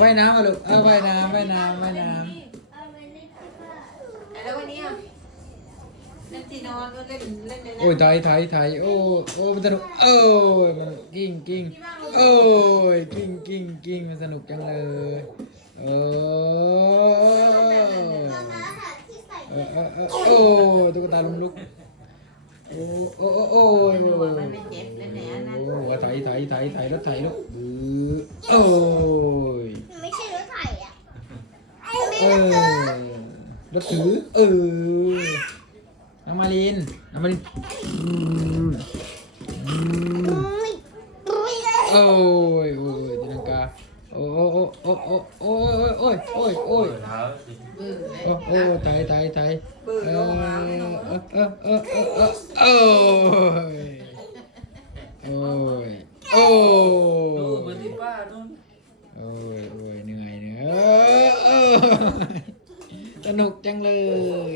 ว่ายน้ำมาลูกเออว่ายน้ำว่ายน้ำว่ายน้แล้ววันนี้อะเล่นที่นอนก็เล่นเล่นในำนั้โอ้ยนไทยไทยไทยโอ้โอ้มันสนุกโอ้ยมันกิ้งกิ้งโอ้ยกิ้งกิ้งกิ้งมันสนุกจังเลยโอ้ยเออเออเออโอ้ยตุ๊กตาลุมลุกโอ้โอ้โอ้โอ้ยมันโอ้ยไม่เจ็บเล่นในอันนั้นโอ้ยไทยไทยไทยไทยรถไทยลูกบื้อโอ้ย ไม่ใช่รถไถอะ เออรถถือ เออ น้ำมาลิน น้ำมาลิน โอ้ยโอ้ยตีลังกา โอ้โอ้โอ้โอ้โอ้โอ้ยโอ้ยโอ้ยโอ้โอ้ไทยไทยไทยเออเออเออเออเออโอ้ยโอ้ยโอ้ดูเหมือนที่ป้านู่นโอ้ยโอ้ยเหนื่อยเหนื่อย สนุกจังเลย